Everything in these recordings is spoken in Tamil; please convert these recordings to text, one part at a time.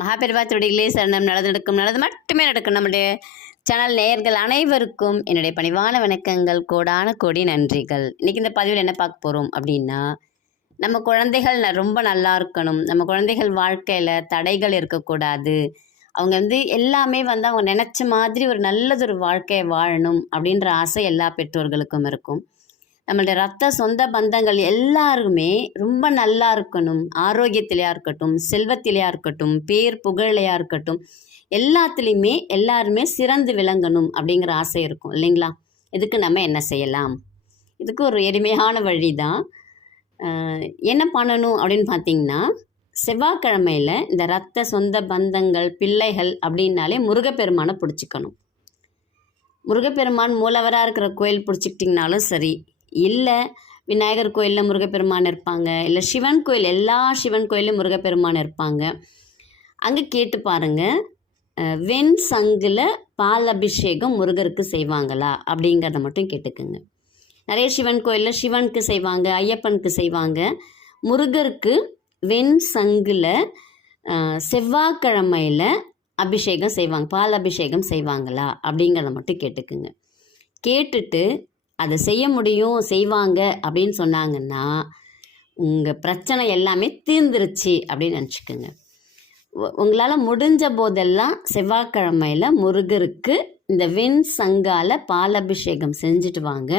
மகாபெரிவா திருடிகளே சரணம். நல்லது நடக்கும், நல்லது மட்டுமே நடக்கும். நம்முடைய சேனல் நேயர்கள் அனைவருக்கும் என்னுடைய பணிவான வணக்கங்கள், கோடான கோடி நன்றிகள். இன்றைக்கி இந்த பதிவில் என்ன பார்க்க போகிறோம் அப்படின்னா, நம்ம குழந்தைகள் ரொம்ப நல்லா இருக்கணும், நம்ம குழந்தைகள் வாழ்க்கையில் தடைகள் இருக்கக்கூடாது, அவங்க எல்லாமே அவங்க நினச்ச மாதிரி ஒரு நல்லதொரு வாழ்க்கையை வாழணும் அப்படின்ற ஆசை எல்லா பெற்றோர்களுக்கும் இருக்கும். நம்மளுடைய ரத்த சொந்த பந்தங்கள் எல்லாருமே ரொம்ப நல்லா இருக்கணும், ஆரோக்கியத்திலையா இருக்கட்டும், செல்வத்திலையா இருக்கட்டும், பேர் புகழையா இருக்கட்டும், எல்லாத்துலேயுமே எல்லாருமே சிறந்து விளங்கணும் அப்படிங்கிற ஆசை இருக்கும் இல்லைங்களா? இதுக்கு நம்ம என்ன செய்யலாம்? இதுக்கு ஒரு எளிமையான வழி தான். என்ன பண்ணணும் அப்படின்னு பார்த்தீங்கன்னா, செவ்வாய்க்கிழமையில் இந்த ரத்த சொந்த பந்தங்கள் பிள்ளைகள் அப்படின்னாலே முருகப்பெருமானை பிடிச்சிக்கணும். முருகப்பெருமான் மூலவராக இருக்கிற கோயில் பிடிச்சிக்கிட்டிங்கனாலும் சரி, இல்லை விநாயகர் கோயிலில் முருகப்பெருமான் இருப்பாங்க, இல்லை சிவன் கோயில், எல்லா சிவன் கோயிலும் முருகப்பெருமான் இருப்பாங்க. அங்கே கேட்டு பாருங்கள், வெண் சங்கில் பால் அபிஷேகம் முருகருக்கு செய்வாங்களா அப்படிங்கிறத மட்டும் கேட்டுக்குங்க. நிறைய சிவன் கோயிலில் சிவனுக்கு செய்வாங்க, ஐயப்பனுக்கு செய்வாங்க. முருகருக்கு வெண் சங்கில் செவ்வாய்க்கிழமையில் அபிஷேகம் செய்வாங்க, பால் அபிஷேகம் செய்வாங்களா அப்படிங்கிறத மட்டும் கேட்டுக்குங்க. கேட்டுட்டு அதை செய்ய முடியும், செய்வாங்க அப்படின்னு சொன்னாங்கன்னா, உங்கள் பிரச்சனை எல்லாமே தீர்ந்துருச்சு அப்படின்னு நினச்சிக்கோங்க. உங்களால் முடிஞ்ச போதெல்லாம் செவ்வாய்க்கிழமையில் முருகருக்கு இந்த வெண் சங்கால பாலபிஷேகம் செஞ்சுட்டு வாங்க.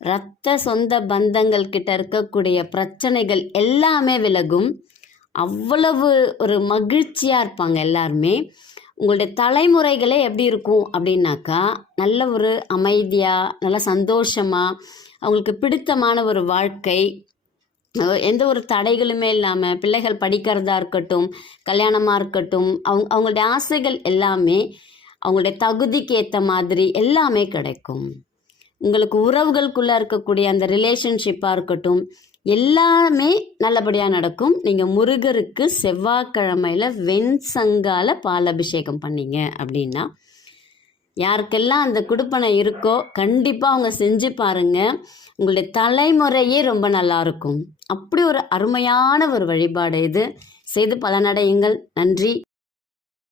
இரத்த சொந்த பந்தங்கள் கிட்ட இருக்கக்கூடிய பிரச்சனைகள் எல்லாமே விலகும். அவ்வளவு ஒரு மகிழ்ச்சியாக இருப்பாங்க எல்லாருமே. உங்களுடைய தலைமுறைகளே எப்படி இருக்கும் அப்படின்னாக்கா, நல்ல ஒரு அமைதியாக, நல்ல சந்தோஷமாக, அவங்களுக்கு பிடித்தமான ஒரு வாழ்க்கை, எந்த ஒரு தடைகளுமே இல்லாமல், பிள்ளைகள் படிக்கிறதா இருக்கட்டும், கல்யாணமாக இருக்கட்டும், அவங்களுடைய ஆசைகள் எல்லாமே அவங்களுடைய தகுதிக்கு ஏற்ற மாதிரி எல்லாமே கிடைக்கும். உங்களுக்கு உறவுகளுக்குள்ளே இருக்கக்கூடிய அந்த ரிலேஷன்ஷிப்பாக இருக்கட்டும், எல்லாமே நல்லபடியாக நடக்கும். நீங்கள் முருகருக்கு செவ்வாய்க்கிழமையில் வெண்சங்கால பாலபிஷேகம் பண்ணீங்க அப்படின்னா, யாருக்கெல்லாம் அந்த குடுப்பனை இருக்கோ கண்டிப்பாக அவங்க செஞ்சு பாருங்கள். உங்களுடைய தலைமுறையே ரொம்ப நல்லாயிருக்கும். அப்படி ஒரு அருமையான ஒரு வழிபாடு இது. செய்து பலனடையுங்கள். நன்றி.